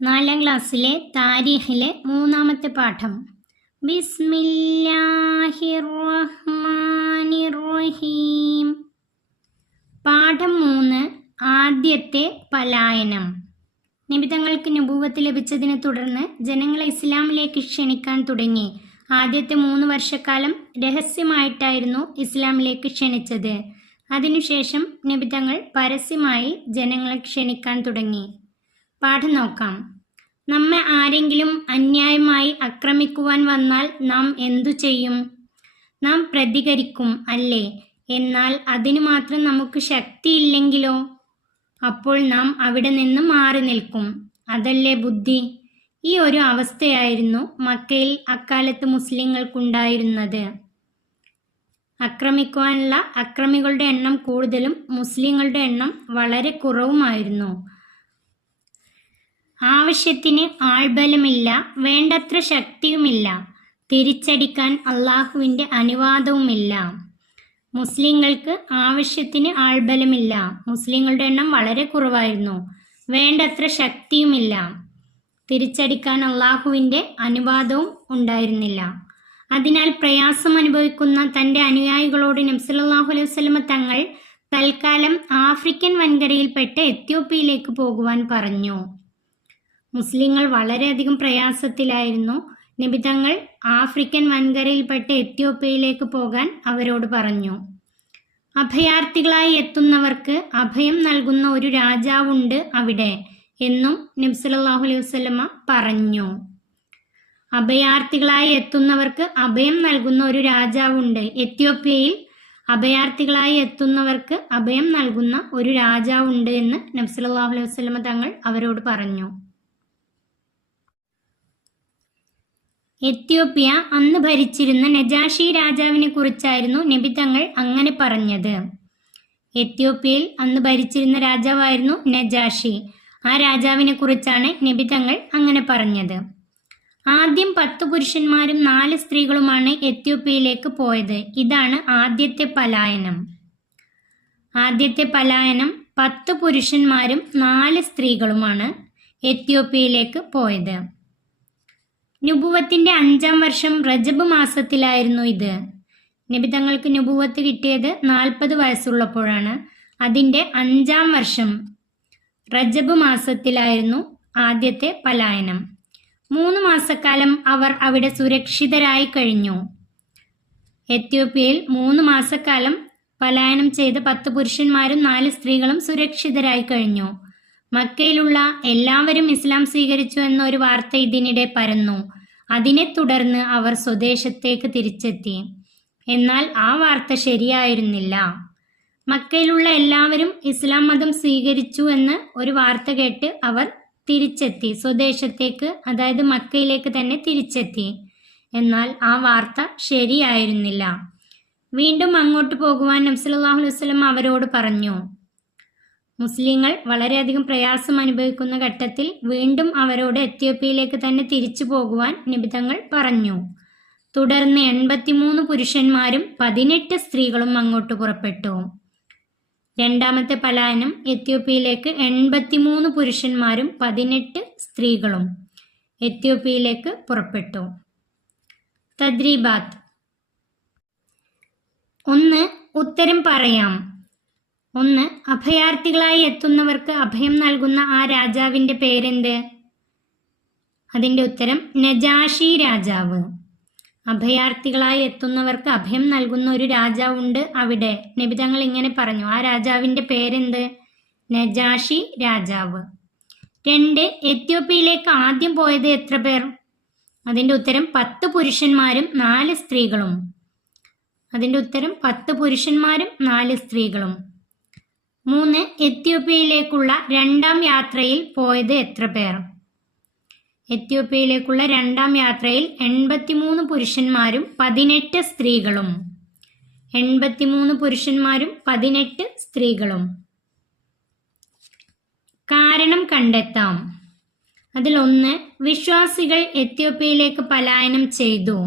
4ാം ക്ലാസ്സിലെ താരീഖിലെ 3ാമത്തെ പാഠം. ബിസ്മില്ലാഹിർ റഹ്മാനിർ റഹീം. പാഠം 3. ആദ്യത്തെ പലായനം. നബി തങ്ങൾക്ക് നബൂവത്ത് ലഭിച്ചതിനെ തുടർന്ന് ജനങ്ങളെ ഇസ്ലാമിലേക്ക് ക്ഷണിക്കാൻ തുടങ്ങി. ആദ്യത്തെ 3 വർഷക്കാലം രഹസ്യമായിട്ടായിരുന്നു ഇസ്ലാമിലേക്ക് ക്ഷണിച്ചത്. അതിനുശേഷം നബി തങ്ങൾ പരസ്യമായി ജനങ്ങളെ ക്ഷണിക്കാൻ തുടങ്ങി. പാഠം നോക്കാം. നമ്മെ ആരെങ്കിലും അന്യായമായി ആക്രമിക്കുവാൻ വന്നാൽ നാം എന്തു ചെയ്യും? നാം പ്രതികരിക്കും, അല്ലേ? എന്നാൽ അതിനു മാത്രം നമുക്ക് ശക്തിയില്ലെങ്കിലോ? അപ്പോൾ നാം അവിടെ നിന്ന് മാറി നിൽക്കും. അതല്ലേ ബുദ്ധി? ഈ ഒരു അവസ്ഥയായിരുന്നു മക്കയിൽ അക്കാലത്ത് മുസ്ലിങ്ങൾക്കുണ്ടായിരുന്നത്. ആക്രമിക്കുവാനുള്ള അക്രമികളുടെ എണ്ണം കൂടുതലും മുസ്ലിങ്ങളുടെ എണ്ണം വളരെ കുറവുമായിരുന്നു. ആവശ്യത്തിന് ആൾബലമില്ല, വേണ്ടത്ര ശക്തിയുമില്ല, തിരിച്ചടിക്കാൻ അള്ളാഹുവിൻ്റെ അനുവാദവുമില്ല. മുസ്ലിങ്ങൾക്ക് ആവശ്യത്തിന് ആൾബലമില്ല, മുസ്ലിങ്ങളുടെ എണ്ണം വളരെ കുറവായിരുന്നു, വേണ്ടത്ര ശക്തിയുമില്ല, തിരിച്ചടിക്കാൻ അള്ളാഹുവിൻ്റെ അനുവാദവും ഉണ്ടായിരുന്നില്ല. അതിനാൽ പ്രയാസം അനുഭവിക്കുന്ന തൻ്റെ അനുയായികളോട് നബി സല്ലല്ലാഹു അലൈഹി വസല്ലമ തങ്ങൾ തൽക്കാലം ആഫ്രിക്കൻ വൻകരയിൽപ്പെട്ട എത്യോപ്യയിലേക്ക് പോകുവാൻ പറഞ്ഞു. മുസ്ലിങ്ങൾ വളരെയധികം പ്രയാസത്തിലായിരുന്നു. നബി തങ്ങൾ ആഫ്രിക്കൻ വൻകരയിൽപ്പെട്ട എത്യോപ്യയിലേക്ക് പോകാൻ അവരോട് പറഞ്ഞു. അഭയാർത്ഥികളായി എത്തുന്നവർക്ക് അഭയം നൽകുന്ന ഒരു രാജാവുണ്ട് അവിടെ എന്നും നബി സല്ലല്ലാഹു അലൈഹി വസല്ലമ പറഞ്ഞു. അഭയാർത്ഥികളായി എത്തുന്നവർക്ക് അഭയം നൽകുന്ന ഒരു രാജാവുണ്ട്. എത്യോപ്യയിൽ അഭയാർത്ഥികളായി എത്തുന്നവർക്ക് അഭയം നൽകുന്ന ഒരു രാജാവുണ്ട് എന്ന് നബി സല്ലല്ലാഹു അലൈഹി വസല്ലമ തങ്ങൾ അവരോട് പറഞ്ഞു. എത്യോപ്യ അന്ന് ഭരിച്ചിരുന്ന നജാഷി രാജാവിനെ കുറിച്ചായിരുന്നു നബി തങ്ങൾ അങ്ങനെ പറഞ്ഞത്. എത്യോപ്യയിൽ അന്ന് ഭരിച്ചിരുന്ന രാജാവായിരുന്നു നജാഷി. ആ രാജാവിനെ കുറിച്ചാണ് നബി തങ്ങൾ അങ്ങനെ പറഞ്ഞത്. ആദ്യം 10 പുരുഷന്മാരും 4 സ്ത്രീകളുമാണ് എത്യോപ്യയിലേക്ക് പോയത്. ഇതാണ് ആദ്യത്തെ പലായനം. ആദ്യത്തെ പലായനം 10 പുരുഷന്മാരും 4 സ്ത്രീകളുമാണ് എത്യോപ്യയിലേക്ക് പോയത്. നുബുവത്തിന്റെ 5ാം വർഷം റജബ് മാസത്തിലായിരുന്നു ഇത്. നബി തങ്ങൾക്ക് നുബുവത്ത് കിട്ടിയത് 40 വയസ്സുള്ളപ്പോഴാണ്. അതിൻ്റെ 5ാം വർഷം റജബ് മാസത്തിലായിരുന്നു ആദ്യത്തെ പലായനം. 3 മാസക്കാലം അവർ അവിടെ സുരക്ഷിതരായി കഴിഞ്ഞു. എത്യോപ്യയിൽ 3 മാസക്കാലം പലായനം ചെയ്ത 10 പുരുഷന്മാരും 4 സ്ത്രീകളും സുരക്ഷിതരായി കഴിഞ്ഞു. മക്കയിലുള്ള എല്ലാവരും ഇസ്ലാം സ്വീകരിച്ചു എന്നൊരു വാർത്ത ഇതിനിടെ പരന്നു. അതിനെ തുടർന്ന് അവർ സ്വദേശത്തേക്ക് തിരിച്ചെത്തി. എന്നാൽ ആ വാർത്ത ശരിയായിരുന്നില്ല. മക്കയിലുള്ള എല്ലാവരും ഇസ്ലാം മതം സ്വീകരിച്ചു എന്ന് ഒരു വാർത്ത കേട്ട് അവർ തിരിച്ചെത്തി, സ്വദേശത്തേക്ക്, അതായത് മക്കയിലേക്ക് തന്നെ തിരിച്ചെത്തി. എന്നാൽ ആ വാർത്ത ശരിയായിരുന്നില്ല. വീണ്ടും അങ്ങോട്ട് പോകുവാൻ നബി സല്ലല്ലാഹു അലൈഹി വസല്ലം അവരോട് പറഞ്ഞു. മുസ്ലിങ്ങൾ വളരെയധികം പ്രയാസം അനുഭവിക്കുന്ന ഘട്ടത്തിൽ വീണ്ടും അവരോട് എത്യോപ്യയിലേക്ക് തന്നെ തിരിച്ചു പോകുവാൻ നബി തങ്ങൾ പറഞ്ഞു. തുടർന്ന് 83 പുരുഷന്മാരും 18 സ്ത്രീകളും അങ്ങോട്ട് പുറപ്പെട്ടു. രണ്ടാമത്തെ പലായനം എത്യോപ്യയിലേക്ക് 83 പുരുഷന്മാരും 18 സ്ത്രീകളും എത്യോപ്യയിലേക്ക് പുറപ്പെട്ടു. തദ്രീബാത്ത്. 1. ഉത്തരം പറയാം. 1. അഭയാർത്ഥികളായി എത്തുന്നവർക്ക് അഭയം നൽകുന്ന ആ രാജാവിൻ്റെ പേരെന്ത്? അതിൻ്റെ ഉത്തരം നജാഷി രാജാവ്. അഭയാർത്ഥികളായി എത്തുന്നവർക്ക് അഭയം നൽകുന്ന ഒരു രാജാവുണ്ട് അവിടെ. നബി തങ്ങൾ ഇങ്ങനെ പറഞ്ഞു. ആ രാജാവിൻ്റെ പേരെന്ത്? നജാഷി രാജാവ്. 2. എത്യോപ്യയിലേക്ക് ആദ്യം പോയത് എത്ര പേർ? അതിൻ്റെ ഉത്തരം 10 പുരുഷന്മാരും 4 സ്ത്രീകളും. അതിൻ്റെ ഉത്തരം 10 പുരുഷന്മാരും 4 സ്ത്രീകളും. 3. എത്യോപ്യയിലേക്കുള്ള 2ാം യാത്രയിൽ പോയത് എത്ര പേർ? എത്യോപ്യയിലേക്കുള്ള 2ാം യാത്രയിൽ 83 പുരുഷന്മാരും 18 സ്ത്രീകളും. 83 പുരുഷന്മാരും 18 സ്ത്രീകളും. കാരണം കണ്ടെത്താം. അതിൽ 1. വിശ്വാസികൾ എത്യോപ്യയിലേക്ക് പലായനം ചെയ്തു.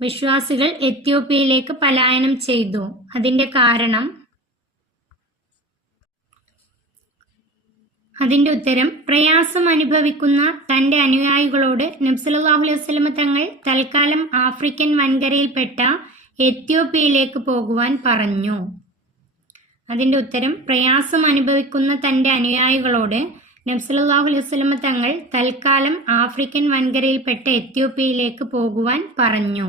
വിശ്വാസികൾ എത്യോപ്യയിലേക്ക് പലായനം ചെയ്തു. അതിൻ്റെ കാരണം അതിൻ്റെ ഉത്തരം പ്രയാസം അനുഭവിക്കുന്ന തൻ്റെ അനുയായികളോട് നബി സല്ലല്ലാഹു അലൈഹി വസല്ലമ തങ്ങൾ തൽക്കാലം ആഫ്രിക്കൻ വൻകരയിൽപ്പെട്ട എത്യോപ്യയിലേക്ക് പോകുവാൻ പറഞ്ഞു. അതിൻ്റെ ഉത്തരം പ്രയാസം അനുഭവിക്കുന്ന തൻ്റെ അനുയായികളോട് നബി സല്ലല്ലാഹു അലൈഹി വസല്ലമ തങ്ങൾ തൽക്കാലം ആഫ്രിക്കൻ വൻകരയിൽപ്പെട്ട എത്യോപ്യയിലേക്ക് പോകുവാൻ പറഞ്ഞു.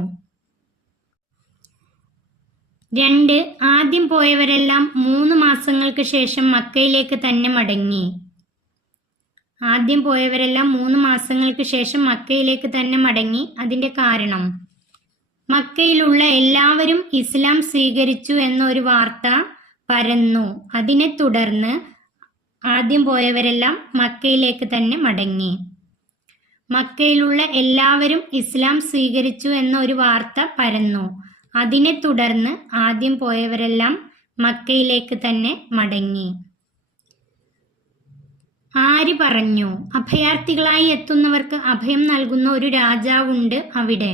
2. ആദ്യം പോയവരെല്ലാം 3 മാസങ്ങൾക്ക് ശേഷം മക്കയിലേക്ക് തന്നെ മടങ്ങി. ആദ്യം പോയവരെല്ലാം 3 മാസങ്ങൾക്ക് ശേഷം മക്കയിലേക്ക് തന്നെ മടങ്ങി. അതിൻ്റെ കാരണം മക്കയിലുള്ള എല്ലാവരും ഇസ്ലാം സ്വീകരിച്ചു എന്നൊരു വാർത്ത പരന്നു. അതിനെ തുടർന്ന് ആദ്യം പോയവരെല്ലാം മക്കയിലേക്ക് തന്നെ മടങ്ങി. മക്കയിലുള്ള എല്ലാവരും ഇസ്ലാം സ്വീകരിച്ചു എന്നൊരു വാർത്ത പരന്നു. അതിനെ തുടർന്ന് ആദ്യം പോയവരെല്ലാം മക്കയിലേക്ക് തന്നെ മടങ്ങി. ആര് പറഞ്ഞു? അഭയാർത്ഥികളായി എത്തുന്നവർക്ക് അഭയം നൽകുന്ന ഒരു രാജാവുണ്ട് അവിടെ.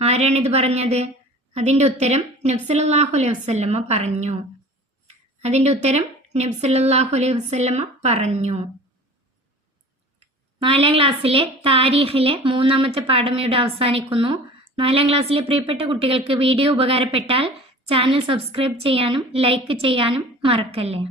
ആരാണിത് പറഞ്ഞത്? അതിൻ്റെ ഉത്തരം നബി സല്ലല്ലാഹു അലൈഹി വസല്ലമ പറഞ്ഞു. അതിൻ്റെ ഉത്തരം നബി സല്ലല്ലാഹു അലൈഹി വസല്ലമ പറഞ്ഞു. 4ാം ക്ലാസ്സിലെ താരീഖിലെ 3ാമത്തെ പാഠം ഇവിടെ അവസാനിക്കുന്നു. 4ാം ക്ലാസ്സിലെ പ്രിയപ്പെട്ട കുട്ടികൾക്ക് വീഡിയോ ഉപകാരപ്പെട്ടാൽ ചാനൽ സബ്സ്ക്രൈബ് ചെയ്യാനും ലൈക്ക് ചെയ്യാനും മറക്കല്ലേ.